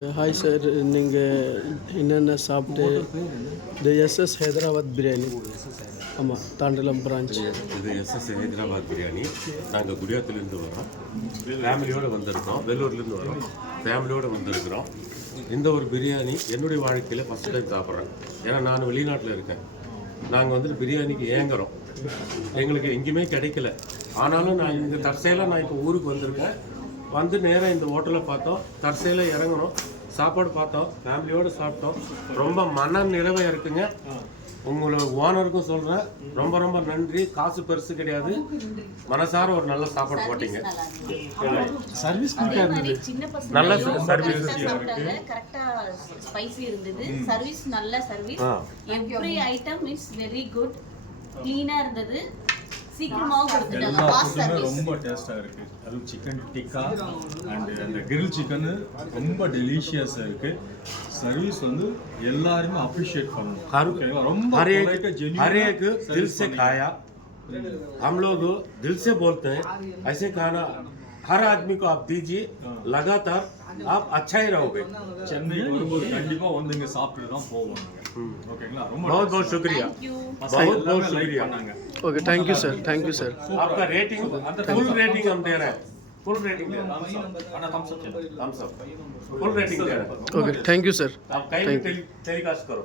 Hi sir, நீங்கள் என்னென்ன சாப்பிட்டு இந்த எஸ்எஸ் ஹைதராபாத் பிரியாணி. ஆமாம், தாண்டலம் பிரான்ச். இது எஸ்எஸ் ஹைதராபாத் பிரியாணி. நாங்கள் குடியாத்துலேருந்து வரோம், ஃபேமிலியோடு வந்திருக்கோம். வெள்ளூர்லேருந்து வரோம், ஃபேமிலியோடு வந்திருக்கிறோம். இந்த ஒரு பிரியாணி என்னுடைய வாழ்க்கையில் ஃபஸ்ட் டைம் சாப்பிட்றேன். ஏன்னா நான் வெளிநாட்டில் இருக்கேன். நாங்கள் வந்துட்டு பிரியாணிக்கு ஏங்குறோம், எங்களுக்கு எங்கேயுமே கிடைக்கல. ஆனாலும் நான் இங்கே தற்செயலாக நான் இப்போ ஊருக்கு வந்திருக்கேன். வந்து நேராக இந்த ஹோட்டலை பார்த்தோம், தற்செயலாக இறங்கணும், சாப்பாடு பார்த்தோம், ஃபேமிலியோடு சாப்பிட்டோம். ரொம்ப மன நிறைவாக இருக்குங்க. உங்களோட ஓனருக்கும் சொல்கிறேன், ரொம்ப ரொம்ப நன்றி. காசு பெருசு கிடையாது, மனசார ஒரு நல்ல சாப்பாடு போட்டீங்க. சர்வீஸ் நல்ல சர்வீஸ், கரெக்டாக ஸ்பைசி இருந்தது. சர்வீஸ் நல்ல service. Every item is very good, க்ளீனாக இருந்தது. ரொம்ப டேஸ்டாக இருக்குது. அதுவும் சிக்கன் டிக்கா அண்ட் அந்த கிரில் சிக்கனு ரொம்ப டெலிஷியஸாக இருக்குது. சர்வீஸ் வந்து எல்லாருமே அப்ரிஷியேட் பண்ணணும். ரொம்ப हर एक दिल से खाया, हम लोग दिल से बोलते हैं, ऐसे खाना हर आदमी को आप दीजिए, लगातार आप अच्छा ही रहोगे. சென்னை வரும்போது கண்டிப்பாக வந்து இங்கே சாப்பிட்டு தான் போவோம். ஓகேங்களா? ரொம்ப बहुत बहुत शुक्रिया, बहुत बहुत शुक्रिया. Okay, thank you sir, thank you sir. आपका रेटिंग फुल रेटिंग हम दे रहे हैं, फुल रेटिंग दे रहे हैं, थम्स अप फुल रेटिंग दे रहे हैं. Okay, thank you sir. आप कहीं भी टेलीकास्ट करो.